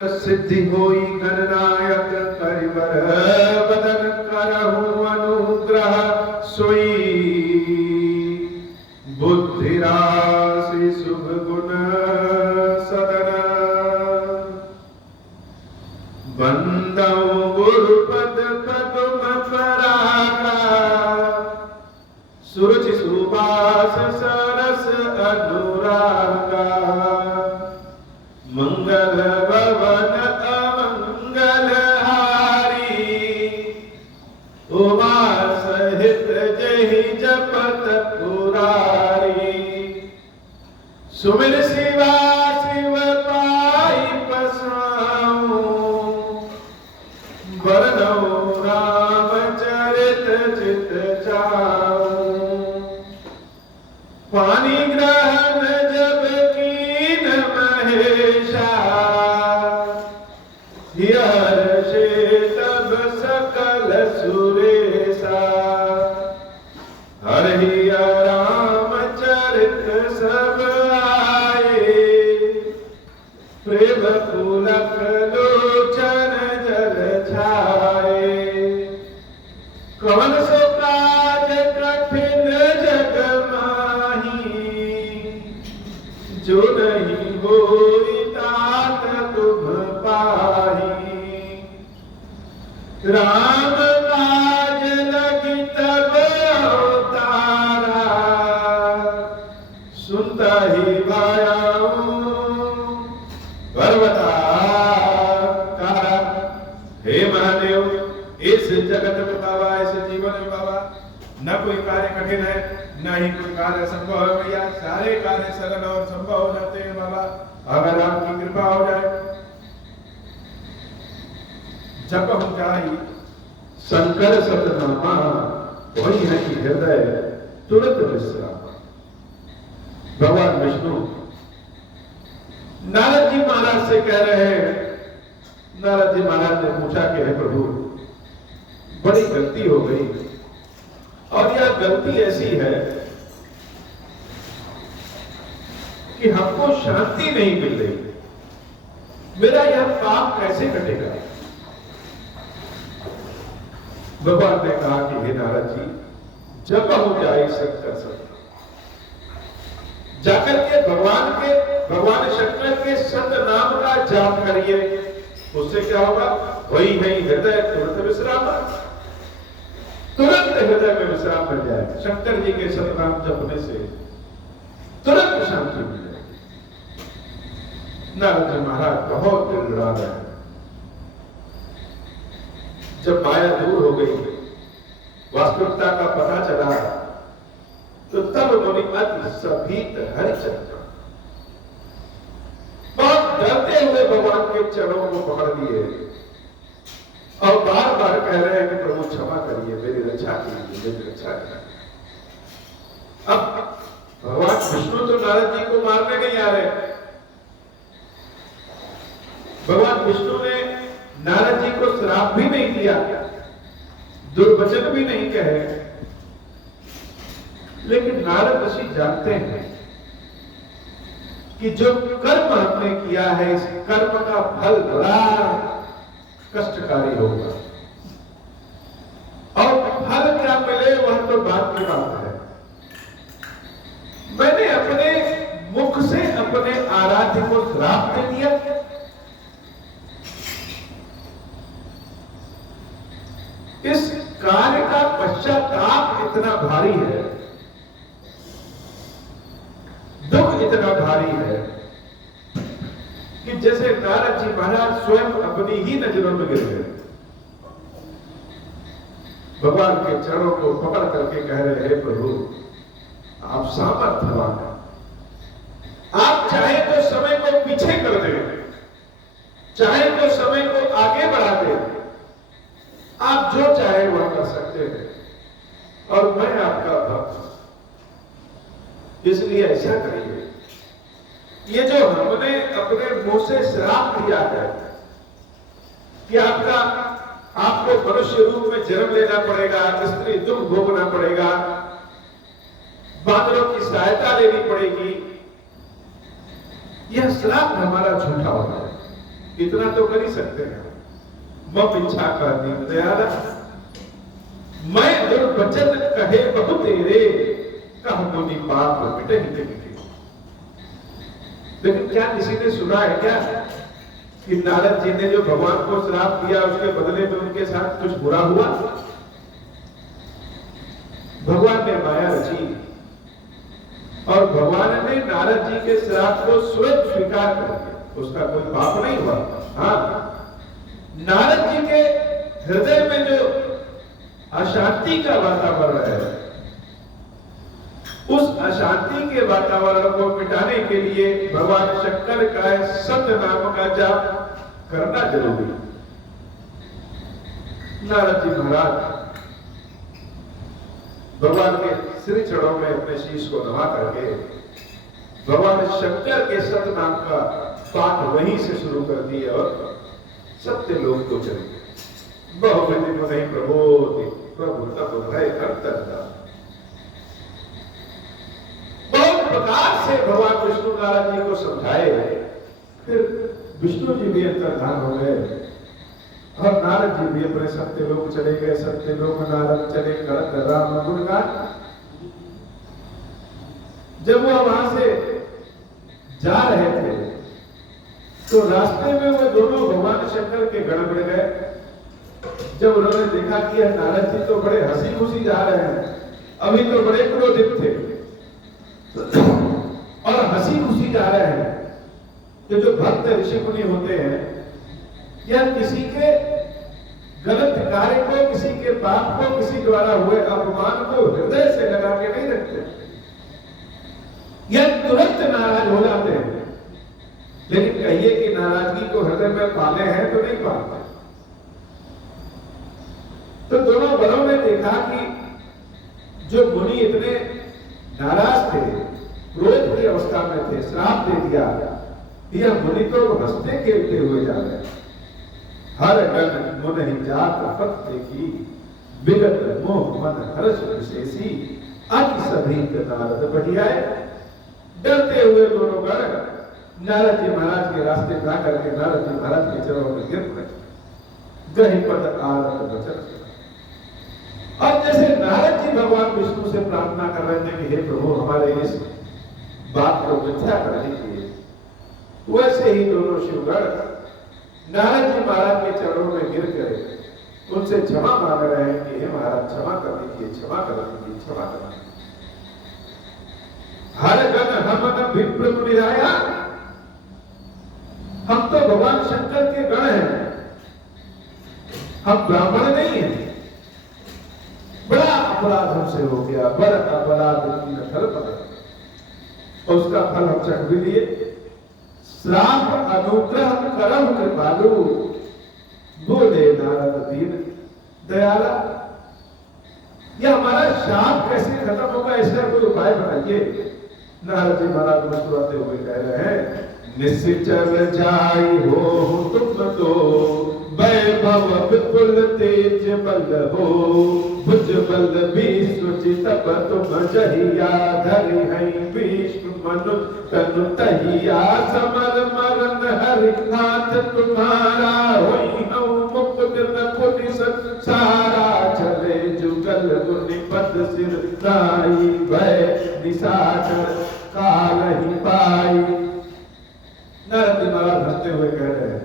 सिद्धि होई गणनायक करिवर बदन करहु अनुग्रह सोई बुद्धि राशि शुभ गुण सदन बंदौ गुरुपद पदुम परागा सुरुचि सुबास सरस अनुरागा मंगल भवन अमंगल हारी उमा सहित जहि जपत पुरारी सुमिर शिवा शिव पाई पसाऊं बरनौ राम चरित चित जाऊं पानी ग्रहण जब कीन महेशा हर्षे तब सकल सुरेशा हरि राम चरित सब आए प्रेम पुलक लोचन जल छाए कवन सो काज कठिन जग माही जो नहीं होई तात तुम पाही राम काज लगी तब अवतारा सुनता ही भायाऊं पर्वता कारा हे महादेव इस जगत में बाबा इस जीवन में बाबा न कोई कार्य कठिन है न ही कोई कार्य संभव है भैया सारे कार्य सरल और संभव हो जाते हैं बाबा अगर आपकी कृपा हो जाए जब हम जाए शंकर सतनामा वही है कि हृदय तुरंत विश्राम भगवान विष्णु नारद जी महाराज से कह रहे हैं नारद जी महाराज ने पूछा कि हे प्रभु बड़ी गलती हो गई और यह गलती ऐसी है कि हमको शांति नहीं मिल रही मेरा यह पाप कैसे कटेगा भगवान ने कहा कि हे नारद जी जब हो जाए शंकर सत्य जाकर के भगवान शंकर के सत्य नाम का जाप करिए उससे क्या होगा वही है हृदय तुरंत विश्राम तुरंत हृदय में विश्राम मिल जाए शंकर जी के सतनाम जपने से तुरंत शांति मिल जाएगी नारद जी महाराज बहुत गिड़गिड़ा रहे हैं जब माया दूर हो गई वास्तविकता का पता चला तो तब मुनि अति सभीत हरिचंद्र बहुत डरते हुए भगवान के चरणों को पकड़ लिए और बार बार कह रहे हैं कि प्रभु क्षमा करिए मेरी रक्षा कीजिए मेरी रक्षा कीजिए अब भगवान विष्णु तो नारद जी को मारने नहीं आ रहे भगवान विष्णु ने नारद जी को श्राप भी नहीं दिया दुर्वचन भी नहीं कहे लेकिन नारद ऋषि जानते हैं कि जो कर्म हमने किया है इस कर्म का फल बड़ा कष्टकारी होगा और फल क्या मिले वह तो बात की बात है मैंने अपने मुख से अपने आराध्य को श्राप दे दिया इस कार्य का पश्चाताप इतना भारी है दुख इतना भारी है कि जैसे नारद जी महाराज स्वयं अपनी ही नजरों में गिर गए भगवान के चरणों को पकड़ करके कह रहे हैं प्रभु आप सामर्थ्यवान हैं आप चाहे तो समय को पीछे कर दे चाहे तो समय को आगे बढ़ा दे आप जो चाहे वह कर सकते हैं और मैं आपका भक्त इसलिए ऐसा करिए ये जो हमने अपने मुंह से श्राप दिया है कि आपको मनुष्य रूप में जन्म लेना पड़ेगा स्त्री दुख भोगना पड़ेगा बादलों की सहायता लेनी पड़ेगी। यह श्राप हमारा झूठा होता है। इतना तो कर ही सकते हैं। मम इच्छा का दीन दयाला, मैं दुर्वचन कहे बहु तेरे, कह मुनि पाप मिटे ही मिटे। लेकिन क्या किसी ने सुना है क्या कि नारद जी ने जो भगवान को श्राप दिया उसके बदले में उनके साथ कुछ बुरा हुआ? भगवान ने माया रची और भगवान ने नारद जी के श्राप को स्वयं स्वीकार कर दिया, उसका कोई पाप नहीं हुआ। हाँ, नारद जी के हृदय में जो अशांति का वातावरण है, उस अशांति के वातावरण को मिटाने के लिए भगवान शंकर का सत्य नाम का जाप करना जरूरी है। नारद जी महाराज भगवान के श्री चरणों में अपने शीश को नवा करके भगवान शंकर के सत्य नाम का पाठ वहीं से शुरू कर दिए और सत्य लोक को चले गए। बहुविधि नहीं प्रबोधि प्रभु तब भय कर्तव्य। बहुत प्रकार से भगवान विष्णु नारद जी को समझाए, फिर विष्णु जी भी अंतर्धान हो गए और नारद जी भी अपने सत्य लोक चले गए। सत्य लोक नारद चले करत राम गुणगान। जब वो वहां से जा रहे थे तो रास्ते में वो दोनों भगवान शंकर के गण मिल गए। जब उन्होंने देखा कि नारद जी तो बड़े हंसी खुशी जा रहे हैं, अभी तो बड़े क्रोधित थे और हंसी खुशी जा रहे हैं, तो जो भक्त ऋषि मुनि होते हैं या किसी के गलत कार्य को, किसी के पाप को, किसी द्वारा हुए अपमान को हृदय से लगा के नहीं रखते, या तुरंत नाराज हो जाते हैं। लेकिन कहिए कि नाराजगी को हृदय में पाले हैं तो नहीं पाते। तो दोनों बड़ों ने देखा कि जो मुनि इतने नाराज थे, क्रोध की अवस्था में थे, श्राप दे दिया, यह मुनि तो हंसते खेलते हुए जा रहे हैं। हर गण मुन ही जात फत देखी, विगत मोह मन हर्ष विशेषी, अति सभी नारद बढ़ियाए। डरते हुए दोनों गण नारद जी महाराज के रास्ते ना करके नारद जी महाराज के चरणों में गिर पड़े। गहि पद आरत वचन। और जैसे नारद जी भगवान विष्णु से प्रार्थना कर रहे थे कि हे प्रभु हमारे इस बात को मिथ्या कर दीजिए, वैसे ही दोनों शिवगण नारद जी महाराज के चरणों में गिर कर उनसे क्षमा मांग रहे हैं कि हे महाराज क्षमा कर दीजिए, क्षमा कर दीजिए, क्षमा कर दीजिए। हर गण हम विप्र मुनिराया, हम तो भगवान शंकर के गण हैं, हम ब्राह्मण नहीं हैं। बड़ा अपराध हमसे हो गया, बड़ा अपराध की फल पकड़, और उसका फल हम चख भी लिए। श्राप अनुग्रह करम कृपालु, बोले नारद दीन दयाला। यह हमारा शाप कैसे खत्म होगा, इसका कोई उपाय बताइए। नारद जी महाराज मुस्कुराते हुए कह रहे हैं, निश्चल जाई हो तुम तो, वैभव विपुल तेज बल हो, भुज बल विश्व चितप तुम जहिया, धरि हैं विष्णु मनु तनु तहिया, समर मरण हरि हाथ तुम्हारा, होई हूँ मुकुट नकुनि सारा, चले जुगल मुनि पद सिर नाई, भय निशाचर काल ही पाई। नारद जी महाराज हंसते हुए कह रहे हैं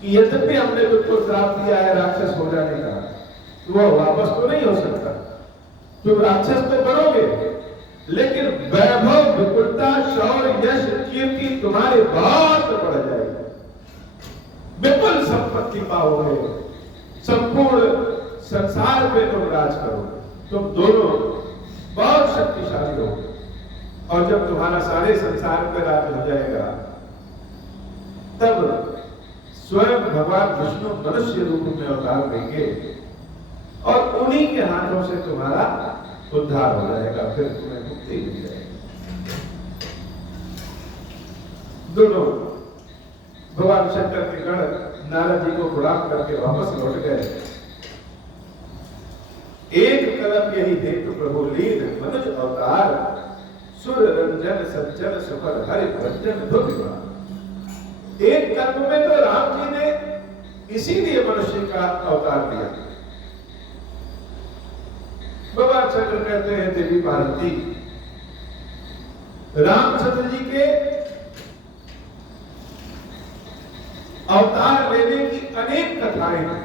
कि यद्यपि हमने तुमको श्राप दिया है राक्षस हो जाने का, तो वह वापस तो नहीं हो सकता। तुम राक्षस तो बनोगे, लेकिन वैभव विपुलता शौर्य यश कीर्ति तुम्हारे बहुत बढ़ जाएगी। विपुल संपत्ति पाओगे, संपूर्ण संसार में तुम राज करोगे, तुम दोनों बहुत शक्तिशाली होगे। और जब तुम्हारा सारे संसार पर राज हो जाएगा, तब स्वयं भगवान विष्णु मनुष्य रूप में अवतार लेंगे और उन्हीं के हाथों से तुम्हारा उद्धार हो जाएगा, फिर तुम्हें मुक्ति मिल जाएगी। दोनों भगवान शंकर के गण नारद जी को प्रणाम करके वापस लौट गए। एक कलम यही हेतु प्रभु लीन मनुज अवतार, सुर रंजन सज्जन सुफल हरि भंजन भुविमान। एक कल्प में तो राम जी ने इसीलिए मनुष्य का अवतार लिया। भगवान शंकर कहते हैं देवी पार्वती, रामचंद्र जी के अवतार लेने की अनेक कथाएं हैं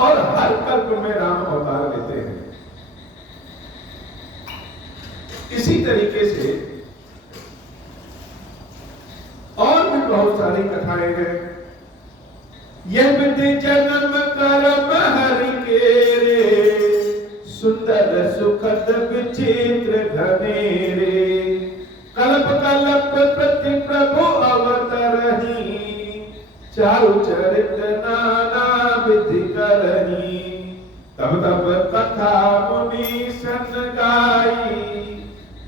और हर कल्प में राम अवतार लेते हैं। इसी तरीके से और भी बहुत सारी कथाएं हैं। यह विधि जन्म कर्म हरि के रे, सुंदर सुखद विचित्र घनेरे, कल्प कल्प प्रति प्रभु अवतरही, चारु चरित नाना विधि करही, तब तब कथा मुनि सन गाई,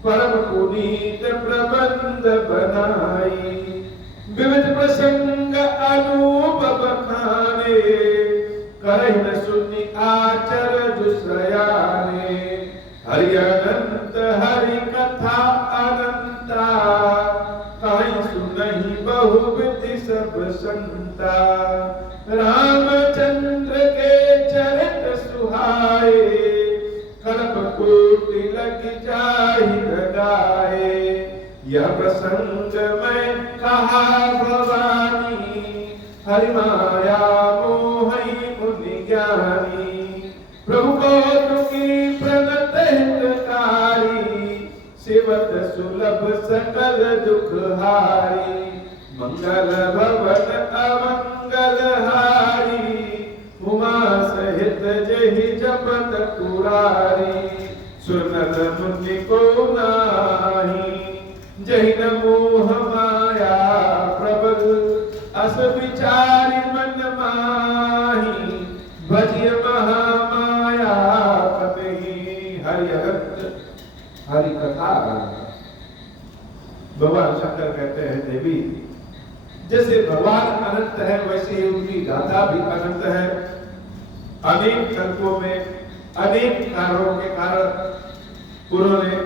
परम पुनीत प्रबंध बनाई, विविध प्रसंग अनूप बखाने, करहि न सुनि आचर सयाने, हरि अनंत हरि कथा अनंता, कहीं सुनहि बहुविधि सब संता, रामचंद्र के चरित सुहाए, कल्प कोटि लग जाहि गाए, यह प्रसंग मैं कहा भवानी, हरि माया मोहि मुनि ज्ञानी, प्रभु को तुकी प्रणत हितकारी, सेवक सुलभ सकल दुख हारी, मंगल भवन अमंगल हारी, उमा सहित जहि जपत पुरारी, सुनत मुनि को नाही, जहि न मोह माया प्रबल, अस विचारी मन माही, भजिय महामाया पति, हरि हरि कथा। भगवान शंकर कहते हैं देवी, जैसे भगवान अनंत है वैसे ही उनकी गाथा भी अनंत है। अनेक कल्पों में अनेक कारणों के कारण उन्होंने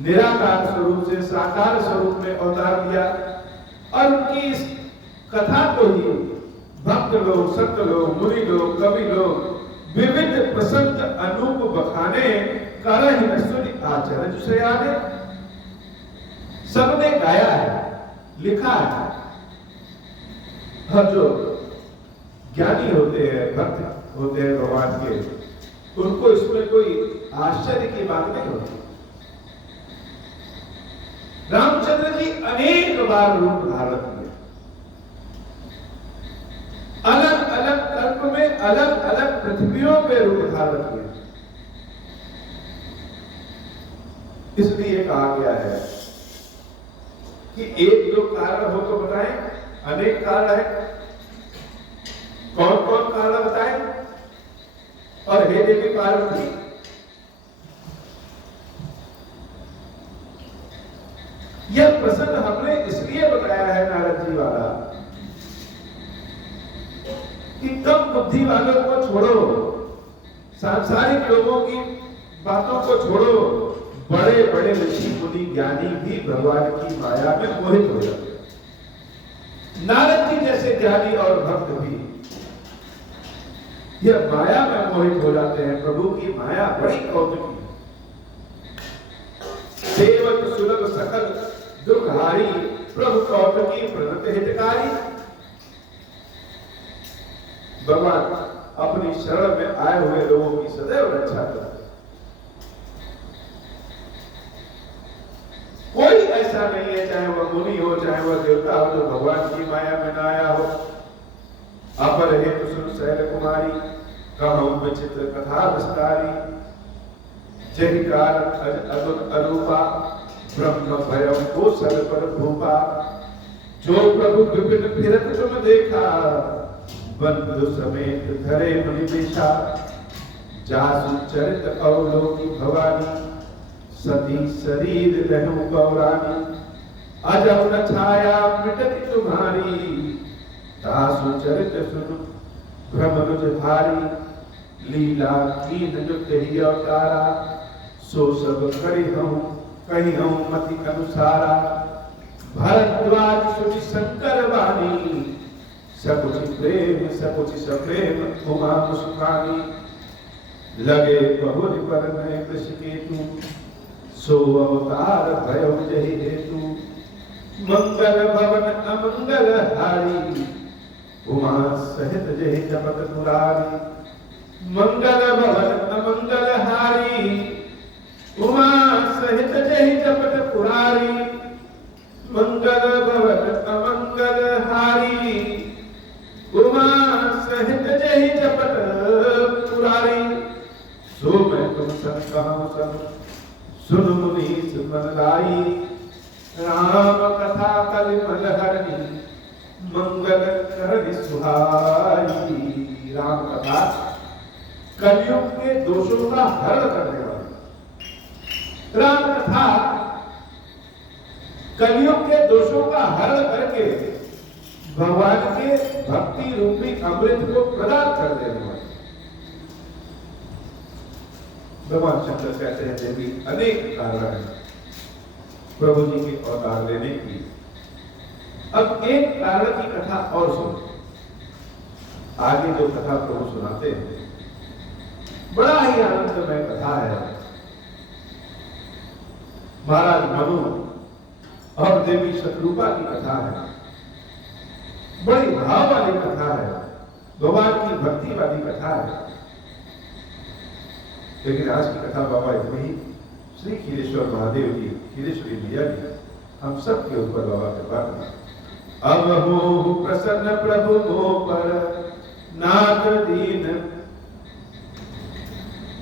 निराकार स्वरूप से साकार स्वरूप में अवतार लिया और उनकी इस कथा को ही भक्त लोग, संत लोग, मुनि लोग, कवि लोग विविध प्रसंग अनूप बखाने, करहि न सुनि आचर सयाने, सबने गाया है, लिखा है। और जो ज्ञानी होते हैं, भक्त होते हैं भगवान के, उनको इसमें कोई आश्चर्य की बात नहीं होती। रामचंद्र जी अनेक बार रूप धारण किए, अलग अलग कल्प में अलग अलग पृथ्वियों पे रूप धारण किए। इसलिए कहा गया है कि एक दो कारण हो तो बताएं, अनेक कारण है। कौन कौन कारण बताएं? और हे देवी पार्वती, यह प्रसंग हमने इसलिए बताया है नारद जी वाला कि कम बुद्धि वालों को छोड़ो, सांसारिक लोगों की बातों को छोड़ो, बड़े बड़े ऋषि मुनि ज्ञानी भी भगवान की माया में मोहित हो जाते हैं। नारद जी जैसे ज्ञानी और भक्त भी यह माया में मोहित हो जाते हैं। प्रभु की माया बड़ी कौतुकी है। सेवक सुलभ सकल दुखहारी, प्रभु कौतुकी प्रणत हितकारी। भगवान अपनी शरण में आए हुए लोगों की सदैव रक्षा करते। कोई ऐसा नहीं है, चाहे वह मुनि हो चाहे वह देवता हो, जो भगवान की माया में न आया हो। अपर हेतु सुन शैल कुमारी, कहूं विचित्र कथा विस्तारी। जहि कारण अदुत अरूपा, ब्रह्म भयम को सल पर भूपा। जो प्रभु विपिन फिरत तुम देखा, बंधु समेत धरे मुनि बेशा। जासु चरित अवलोकी भवानी, सती शरीर रहूं गौरानी। अजब न छाया मिटती तुम्हारी, तासु चरित सुन भ्रम मुझ भारी। लीला कीन जो तेरी अवतारा, सो सब करी हूं कही हूं मति अनुसारा। भरद्वाज सुनि शंकर वाणी, सकुचि प्रेम सकुचि सप्रेम उमा मुस्कानी। लगे बहुरि पर नय कृषिकेतु, सो अवतार भयो जहि हेतु। मंगल भवन अमंगल हारी, उमा सहित जहि जपत मुरारी। मंगल भवन अमंगल हारी, उमा सहित जहि जपत पुरारी। मंगल भवन अमंगल हारी, उमा सहित जहि जपत पुरारी। सो मैं तुम सन कहूं सन, सुन मुनीस मन लाई। राम कथा कलिमल हरणी, मंगल करनि सुहाई। राम कथा कलयुग के दोषों का हरण करने वाली। राम कथा कलयुग के दोषों का हरण करके भगवान के भक्ति रूपी अमृत को प्रदान कर देने वाली। भगवान शंकर कहते हैं देवी अनेक कारण हैं प्रभु जी के अवतार लेने की। अब एक कारण की कथा और सुनो। आगे जो कथा प्रभु सुनाते हैं बड़ा ही आनंदमय कथा है। महाराज मनु और देवी शत्रुपा की कथा है। बड़ी भाव वाली कथा है, भगवान की भक्ति वाली कथा है। लेकिन आज की कथा बाबा इतनी श्री खीरेश्वर महादेव की, खीरेश्वरी मैया की हम सब के ऊपर बाबा कृपा करें। अब हो प्रसन्न प्रभु मोह पर नाथ दीन,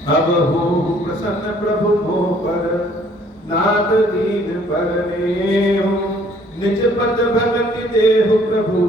अब हो प्रसन्न प्रभु मोह पर नाथ दीन पर नेहु। निज पद भगति देहु प्रभु,